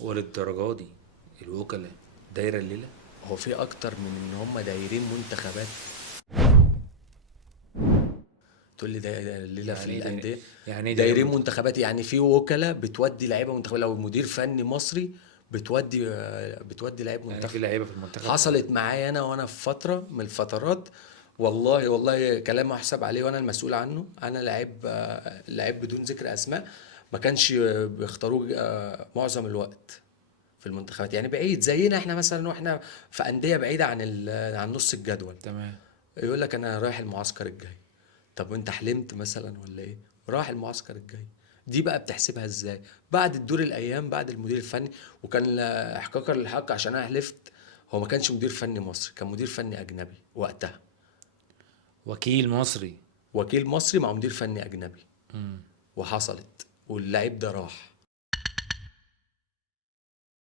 وللدرجة دي الوكلاء دايرة الليلة؟ هو في أكتر من إن هم دايرين منتخبات؟ تقول لي ده الليلة في يعني ايه داير؟ الأندية يعني ايه داير دايرين منتخب؟ منتخبات، يعني في وكلاء بتودي لعيبة منتخبات. لو مدير فني مصري بتودي لعيب يعني في منتخب. لعيبه في المنتخب؟ حصلت معايا أنا وأنا في فترة من الفترات، والله والله كلام أحسب عليه وأنا المسؤول عنه. أنا لعيب بدون ذكر أسماء، ما كانش بيختاروه معظم الوقت في المنتخبات، يعني بعيد زينا احنا مثلا، واحنا في أندية بعيدة عن نص الجدول. تمام. يقول لك انا رايح المعسكر الجاي. طب وانت حلمت مثلا ولا ايه؟ راح المعسكر الجاي. دي بقى بتحسبها ازاي؟ بعد الدور الايام، بعد المدير الفني. وكان احقاقا للحق عشان انا حلفت، هو ما كانش مدير فني مصري، كان مدير فني اجنبي وقتها. وكيل مصري. وكيل مصري مع مدير فني اجنبي. وحصلت واللعيب ده راح.